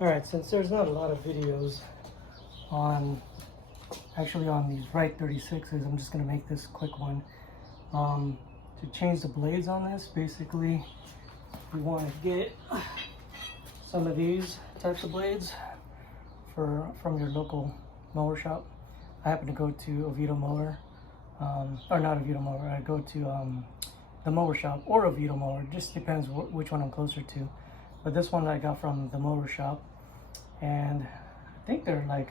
Alright, since there's not a lot of videos on these Wright 36s, I'm just going to make this quick one. To change the blades on this, basically you want to get some of these types of blades from your local mower shop. I happen to go to Oviedo Mower, or not Oviedo Mower, I go to the mower shop or Oviedo Mower, just depends which one I'm closer to. But this one I got from the mower shop, and I think they're like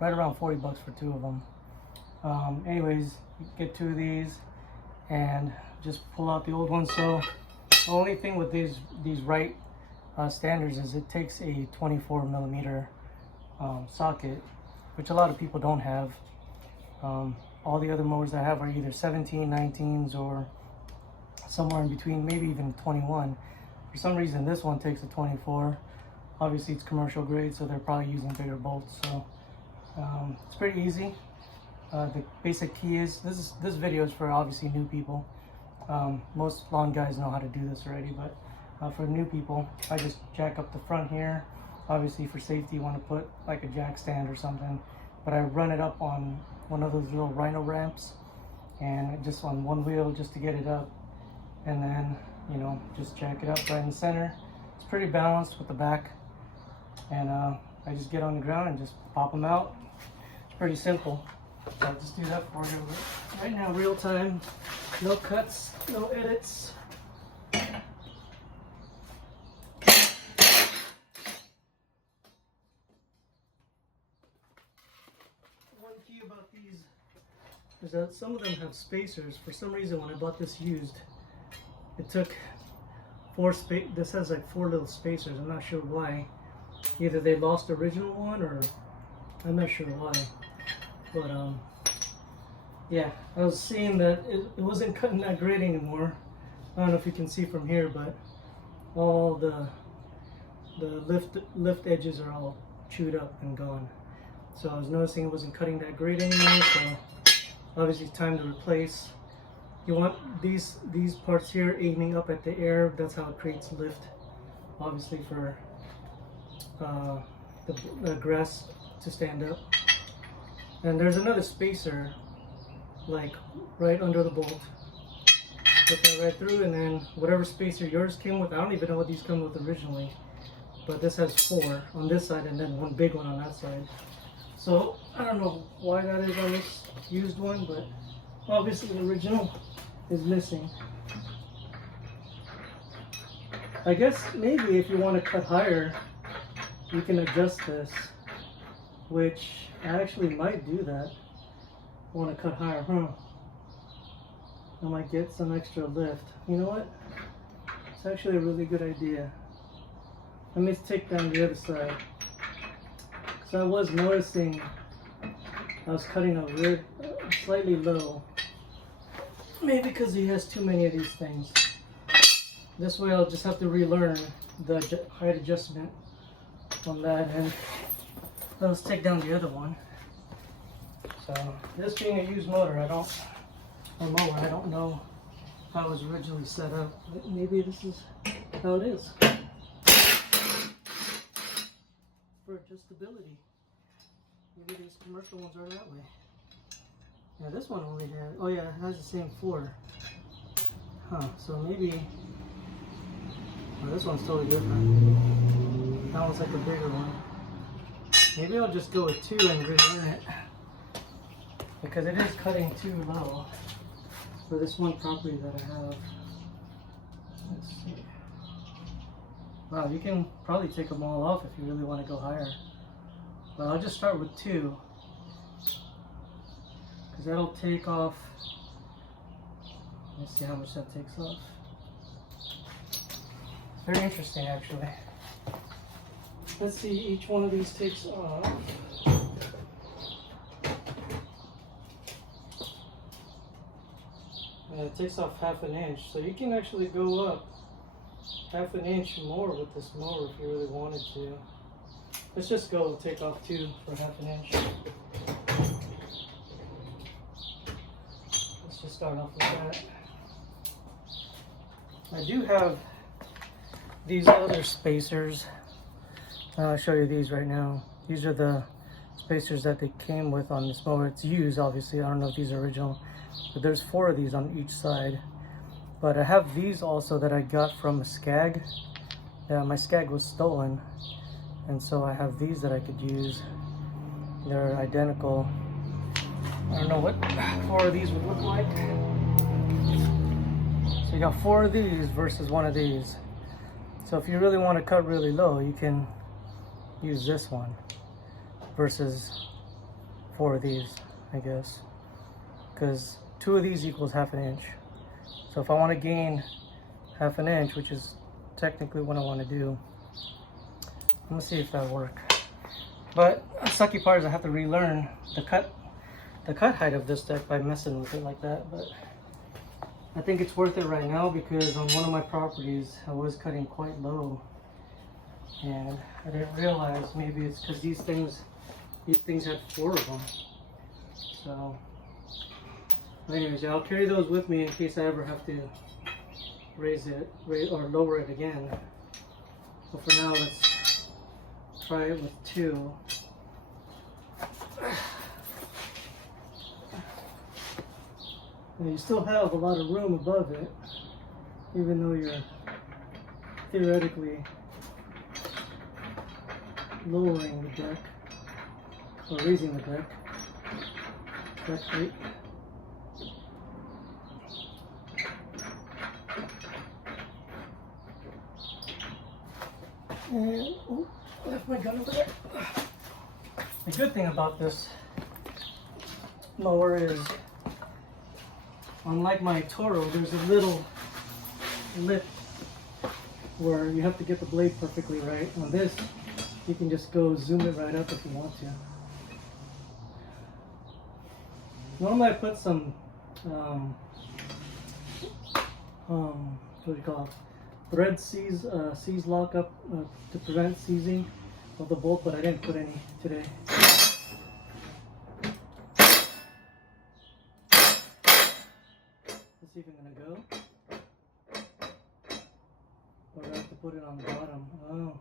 right around 40 bucks for two of them. Anyways, you get two of these and just pull out the old one. So the only thing with these Wright standards is it takes a 24 millimeter socket, which a lot of people don't have. All the other mowers I have are either 17, 19s, or somewhere in between, maybe even 21. For some reason this one takes a 24. Obviously it's commercial grade, so they're probably using bigger bolts. So it's pretty easy. The basic key is, this video is for obviously new people. Most lawn guys know how to do this already, but for new people, I just jack up the front here. Obviously for safety you want to put like a jack stand or something, but I run it up on one of those little Rhino ramps, and just on one wheel just to get it up, and then, you know, just jack it up right in the center. It's pretty balanced with the back, and I just get on the ground and just pop them out. It's pretty simple. So I'll just do that for you right now, real time, no cuts, no edits. One key about these is that some of them have spacers. For some reason, when I bought this used, it took this has like 4 little spacers. I'm not sure why. Either they lost the original one, or I'm not sure why. But yeah, I was seeing that it wasn't cutting that great anymore. I don't know if you can see from here, but all the lift edges are all chewed up and gone. So I was noticing it wasn't cutting that great anymore, so obviously it's time to replace. You want these parts here aiming up at the air. That's how it creates lift, obviously, for the grass to stand up. And there's another spacer like right under the bolt. Put that right through, and then whatever spacer yours came with, I don't even know what these come with originally, but this has 4 on this side and then one big one on that side. So I don't know why that is on this used one, but obviously the original is missing. I guess maybe if you want to cut higher, you can adjust this, which I actually might do that. I want to cut higher, I might get some extra lift. You know what? It's actually a really good idea. Let me take down the other side. So I was noticing I was cutting slightly low. Maybe because he has too many of these things. This way I'll just have to relearn the height adjustment on that. And let's take down the other one. So this being a used motor, I don't know how it was originally set up, but maybe this is how it is. For adjustability. Maybe these commercial ones are that way. Yeah, this one only has, oh yeah, it has the same 4. So maybe, oh, this one's totally different. That one's like a bigger one. Maybe I'll just go with 2 and relearn it, because it is cutting too low for this one property that I have. Let's see. Wow, you can probably take them all off if you really want to go higher. But I'll just start with 2, because that'll take off. Let's see how much that takes off. Very interesting, actually. Let's see, each one of these takes off. It takes off ½ an inch, so you can actually go up ½ an inch more with this mower if you really wanted to. Let's just go and take off 2 for ½ an inch. Let's just start off with that. I do have these other spacers I'll show you these right now. These are the spacers that they came with on this mower. It's used, obviously. I don't know if these are original, but there's 4 of these on each side. But I have these also that I got from a Skag. Yeah, my Skag was stolen, and so I have these that I could use. They're identical. I don't know what 4 of these would look like. So you got 4 of these versus 1 of these. So if you really want to cut really low, you can use this one versus 4 of these, I guess, because 2 of these equals ½ inch. So if I want to gain ½ inch, which is technically what I want to do, I'm gonna see if that'll work. But the sucky part is I have to relearn the cut height of this deck by messing with it like that. But I think it's worth it right now, because on one of my properties I was cutting quite low, and I didn't realize maybe it's because these things had 4 of them. So anyways, I'll carry those with me in case I ever have to raise or lower it again. So for now, let's try it with 2. And you still have a lot of room above it, even though you're theoretically lowering the deck, or raising the deck height. And oh, I left my gun over there. The good thing about this mower is, unlike my Toro, there's a little lip where you have to get the blade perfectly right. On this, you can just go zoom it right up if you want to. Normally I put some what do you call it? Thread seize lock up to prevent seizing of the bolt, but I didn't put any today. Let's see if I'm gonna go. Or I have to put it on the bottom. Oh.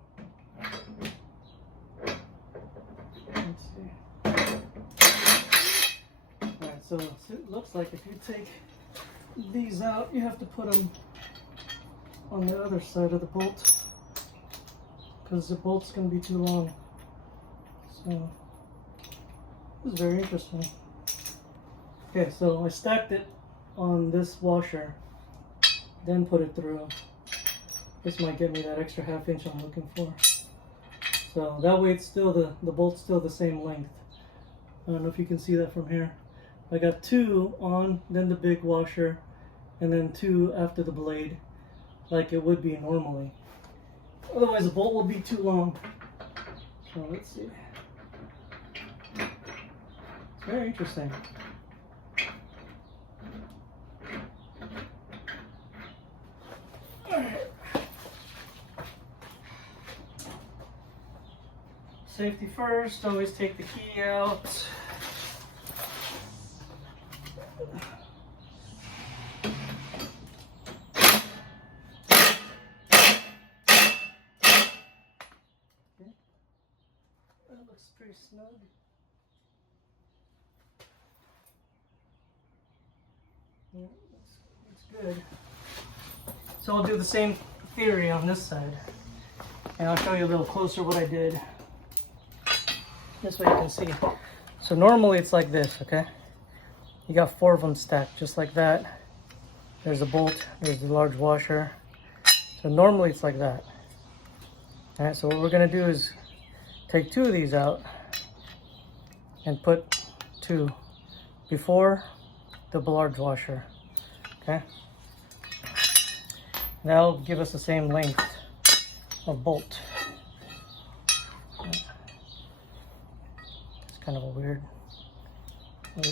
Let's see. Alright, so it looks like if you take these out, you have to put them on the other side of the bolt, because the bolt's going to be too long. So this is very interesting. Okay, so I stacked it on this washer, then put it through. This might get me that extra ½ inch I'm looking for. So that way it's still the bolt's still the same length. I don't know if you can see that from here. I got 2 on, then the big washer, and then 2 after the blade, like it would be normally. Otherwise the bolt will be too long. So let's see. It's very interesting. Alright. Safety first, always take the key out. Looks pretty snug. Yeah, looks good. So I'll do the same theory on this side, and I'll show you a little closer what I did. This way you can see. So normally it's like this, okay? You got 4 of them stacked just like that. There's a bolt, there's the large washer. So normally it's like that. All right, so what we're gonna do is take 2 of these out and put 2 before the large washer, okay? That'll give us the same length of bolt. It's kind of a weird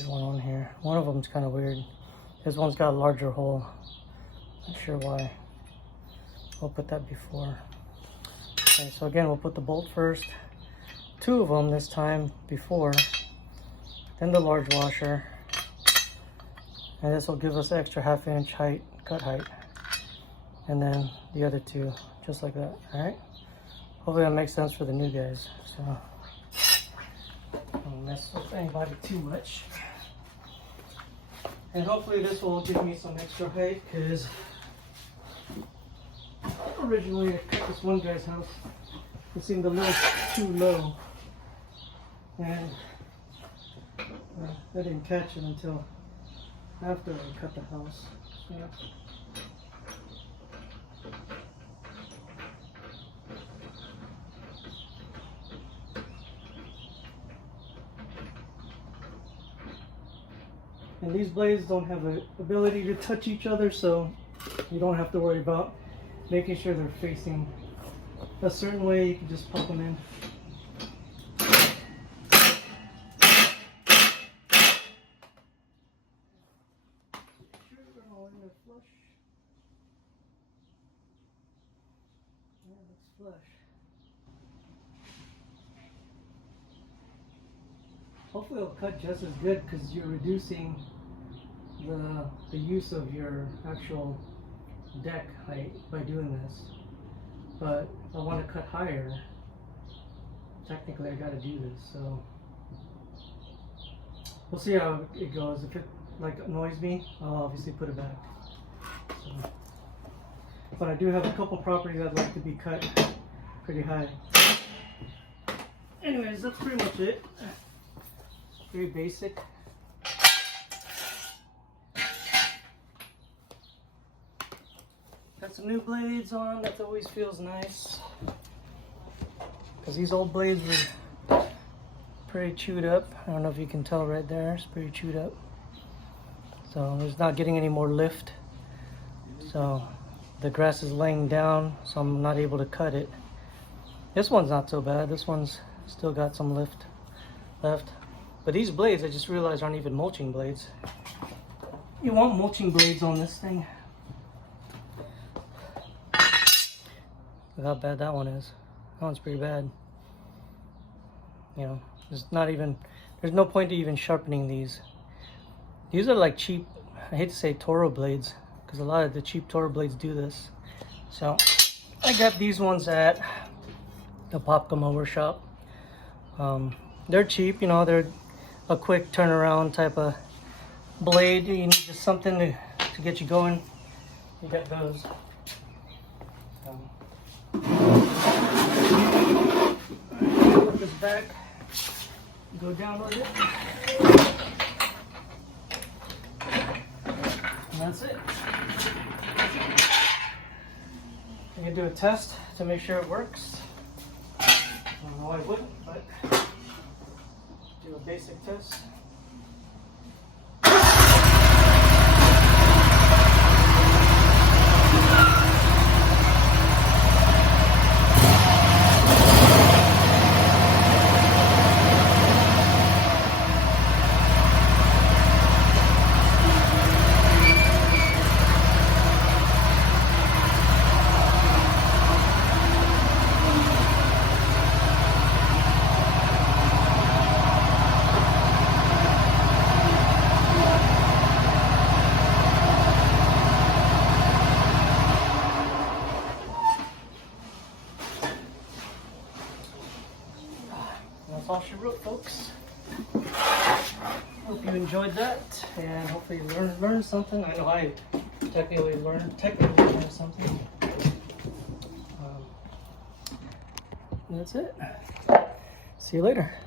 one on here. One of them's kind of weird. This one's got a larger hole. Not sure why. We'll put that before. Okay, so again, we'll put the bolt first. 2 of them this time before, then the large washer, and this will give us extra ½ inch height, cut height, and then the other 2 just like that. All right, hopefully that makes sense for the new guys. So I don't mess with anybody too much. And hopefully this will give me some extra height, because originally I cut this one guy's house. It seemed a little too low. And I didn't catch it until after I cut the house. So, and these blades don't have the ability to touch each other, so you don't have to worry about making sure they're facing a certain way. You can just pop them in. Flush. Yeah, it looks flush. Hopefully it'll cut just as good, because you're reducing the use of your actual deck height by doing this. But if I want to cut higher, technically I got to do this. So we'll see how it goes. If it like annoys me, I'll obviously put it back. So, but I do have a couple properties I'd like to be cut pretty high. Anyways, that's pretty much it. Very basic. Got some new blades on. That always feels nice, because these old blades were pretty chewed up. I don't know if you can tell right there. It's pretty chewed up. So it's not getting any more lift. So the grass is laying down, so I'm not able to cut it. This one's not so bad. This one's still got some lift left. But these blades, I just realized, aren't even mulching blades. You want mulching blades on this thing. Look how bad that one is. That one's pretty bad. You know, there's no point to even sharpening these. These are like cheap, I hate to say Toro blades, because a lot of the cheap Toro blades do this. So I got these ones at the Pop Come Over shop. They're cheap, you know, they're a quick turnaround type of blade. You need just something to get you going. You got those. Put this back, go down with it. And that's it. I can do a test to make sure it works. I don't know why I wouldn't, but do a basic test. That's all she wrote, folks. Hope you enjoyed that, and hopefully you learned something. I know I technically learned something. And that's it. See you later.